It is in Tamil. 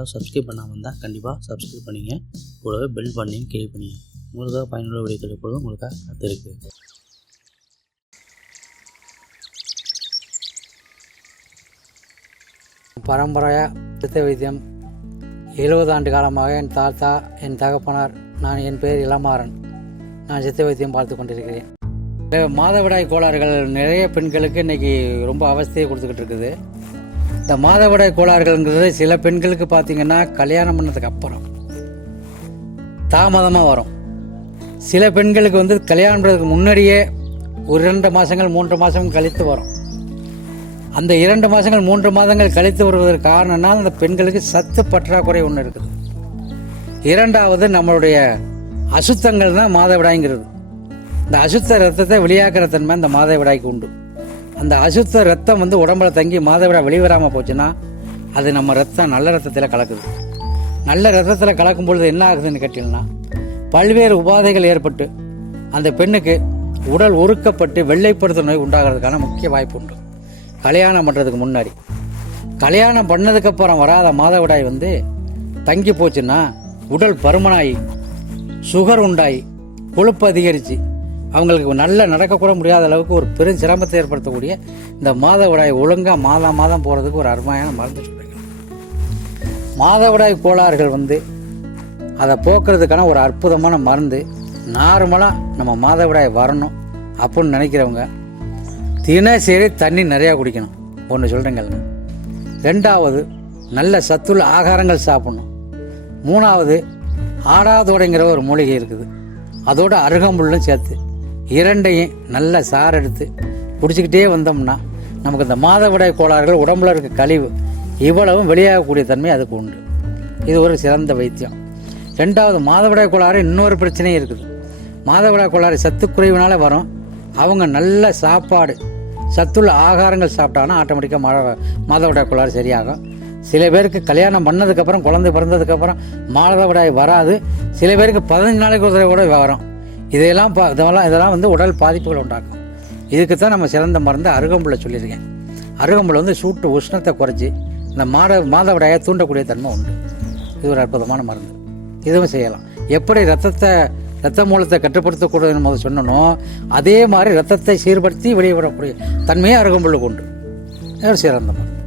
யாரும் சப்ஸ்கிரைப் பண்ணாமல் இருந்தால் கண்டிப்பாக சப்ஸ்கிரைப் பண்ணிங்க. கூடவே பெல் பண்ணியும் கிளிக் பண்ணிங்க. உங்களுக்காக பயனுள்ள வீடியோக்கள் எப்பொழுதும் உங்களுக்காக காத்திருக்கு. பரம்பரையாக சித்த வைத்தியம் 70 ஆண்டு காலமாக என் தாத்தா, என் தகப்பனார், என் பேர் இளமாறன். நான் சித்த வைத்தியம் பார்த்து கொண்டிருக்கிறேன். மாதவிடாய் கோளாறுகள் நிறைய பெண்களுக்கு இன்றைக்கி ரொம்ப அவஸ்தையை கொடுத்துக்கிட்டு இருக்குது. இந்த மாதவிடாய் கோளாறுகள்ங்கிறது சில பெண்களுக்கு பார்த்திங்கன்னா கல்யாணம் பண்ணதுக்கு அப்புறம் தாமதமாக வரும். சில பெண்களுக்கு கல்யாணம் பண்ணுறதுக்கு முன்னாடியே ஒரு 2 மாதங்கள் 3 மாதங்கள் கழித்து வரும். அந்த 2 மாதங்கள் 3 மாதங்கள் கழித்து வருவதற்கு காரணம்னா அந்த பெண்களுக்கு சத்து பற்றாக்குறை ஒன்று இருக்குது. இரண்டாவது நம்மளுடைய அசுத்தங்கள் தான் மாதவிடாய்ங்கிறது. இந்த அசுத்த ரத்தத்தை வெளியாக்குற தன்மை இந்த மாதவிடாய்க்கு உண்டு. அந்த அசுத்த ரத்தம் உடம்புல தங்கி மாதவிடாய் வெளிவராமல் போச்சுன்னா அது நம்ம ரத்தம் நல்ல ரத்தத்தில் கலக்குது. நல்ல ரத்தத்தில் கலக்கும் பொழுது என்ன ஆகுதுன்னு கேட்டிங்கன்னா பல்வேறு உபாதைகள் ஏற்பட்டு அந்த பெண்ணுக்கு உடல் உருக்கப்பட்டு வெள்ளைப்படுத்த நோய் உண்டாகிறதுக்கான முக்கிய வாய்ப்பு உண்டு. கல்யாணம் பண்ணுறதுக்கு முன்னாடி. கல்யாணம் பண்ணதுக்கப்புறம் வராத மாதவிடாய் தங்கி போச்சுன்னா உடல் பருமனாகி சுகர் உண்டாகி கொழுப்பு அதிகரித்து அவங்களுக்கு நல்ல நடக்கக்கூட முடியாத அளவுக்கு ஒரு பெரும் சிரமத்தை ஏற்படுத்தக்கூடிய இந்த மாதவிடாய் ஒழுங்காக மாதம் போகிறதுக்கு ஒரு அருமையான மருந்து சொல்கிறேன். மாதவிடாய் கோளாறுகள் அதை போக்குறதுக்கான ஒரு அற்புதமான மருந்து. நார்மலாக நம்ம மாதவிடாய் வரணும் அப்படின்னு நினைக்கிறவங்க தினசரி தண்ணி நிறையா குடிக்கணும். ஒன்று சொல்கிறேங்க. 2வது நல்ல சத்துள்ள ஆகாரங்கள் சாப்பிடணும். 3வது ஆடாதோடைங்கிற ஒரு மூலிகை இருக்குது, அதோட அருகம்புல்லும் சேர்த்து 2ஐயும் நல்ல சாறு எடுத்து குடிச்சிக்கிட்டே வந்தோம்னா நமக்கு இந்த மாதவிடாய் கோளாறுகள் உடம்புல இருக்க கழிவு இவ்வளவும் வெளியாகக்கூடிய தன்மை அதுக்கு உண்டு. இது ஒரு சிறந்த வைத்தியம். 2வது மாதவிடாய் கோளாறு இன்னொரு பிரச்சனையும் இருக்குது. மாதவிடாய் கோளாறு சத்து குறைவினால வரும். அவங்க நல்ல சாப்பாடு சத்துள்ள ஆகாரங்கள் சாப்பிட்டாங்கன்னா ஆட்டோமேட்டிக்காக மாதவிடாய் கோளாறு சரியாகும். சில பேருக்கு கல்யாணம் பண்ணதுக்கப்புறம் குழந்தை பிறந்ததுக்கப்புறம் மாதவிடாய் வராது. சில பேருக்கு 15 நாளைக்கு ஒரு தடவை கூட வரும். இதெல்லாம் உடல் பாதிப்புகள் உண்டாக்கும். இதுக்கு தான் நம்ம சிறந்த மருந்து அருகம்புல்லை சொல்லியிருக்கேன். அருகம்புல் சூட்டு உஷ்ணத்தை குறைச்சி இந்த மாதவிடாயை தூண்டக்கூடிய தன்மை உண்டு. இது ஒரு அற்புதமான மருந்து. இதுவும் செய்யலாம். எப்படி ரத்த மூலத்தை கட்டுப்படுத்தக்கூடாதுன்னு முதல் சொன்னனோ அதே மாதிரி ரத்தத்தை சீர்படுத்தி வெளியே விடக்கூடிய தன்மையை அருகம்புல்லுக்கு உண்டு. இது ஒரு சிறந்த மருந்து.